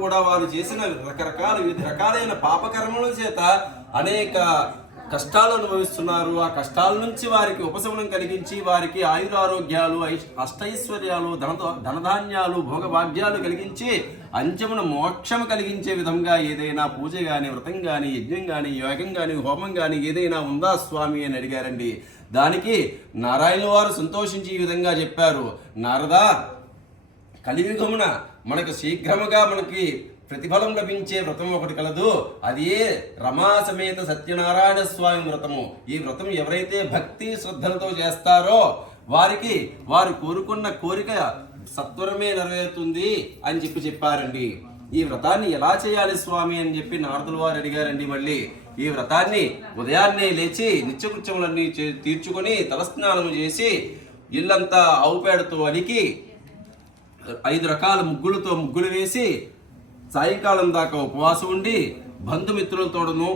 కూడా వారు చేసిన వివిధ రకాలైన పాపకర్మల చేత అనేక కష్టాలు అనుభవిస్తున్నారు. ఆ కష్టాల నుంచి వారికి ఉపశమనం కలిగించి వారికి ఆయురారోగ్యాలు, అష్టైశ్వర్యాలు, ధనధాన్యాలు, భోగభాగ్యాలు కలిగించి అంచమున మోక్షం కలిగించే విధంగా ఏదైనా పూజ కానీ, వ్రతం కానీ, యజ్ఞం కానీ, యోగం కానీ, హోమం కానీ ఏదైనా ఉందా స్వామి అని అడిగారండి. దానికి నారాయణ వారు సంతోషించి ఈ విధంగా చెప్పారు. నారదా, కలియుగమున మనకు శీఘ్రముగా మనకి ప్రతిఫలం లభించే వ్రతం ఒకటి కలదు. అది రమా సమేత సత్యనారాయణ స్వామి వ్రతము. ఈ వ్రతం ఎవరైతే భక్తి శ్రద్ధలతో చేస్తారో వారికి వారు కోరుకున్న కోరిక సత్వరమే నెరవేరుతుంది అని చెప్పారండి. ఈ వ్రతాన్ని ఎలా చేయాలి స్వామి అని చెప్పి నారదుల వారు అడిగారండి. మళ్ళీ ఈ వ్రతాన్ని ఉదయాన్నే లేచి నిత్యకృత్యములన్నీ తీర్చుకొని తలస్నానం చేసి ఇల్లంతా ఆవుపేడతో అలికి 5 రకాల ముగ్గులు వేసి సాయంకాలం దాకా ఉపవాసం ఉండి బంధుమిత్రులతోనూ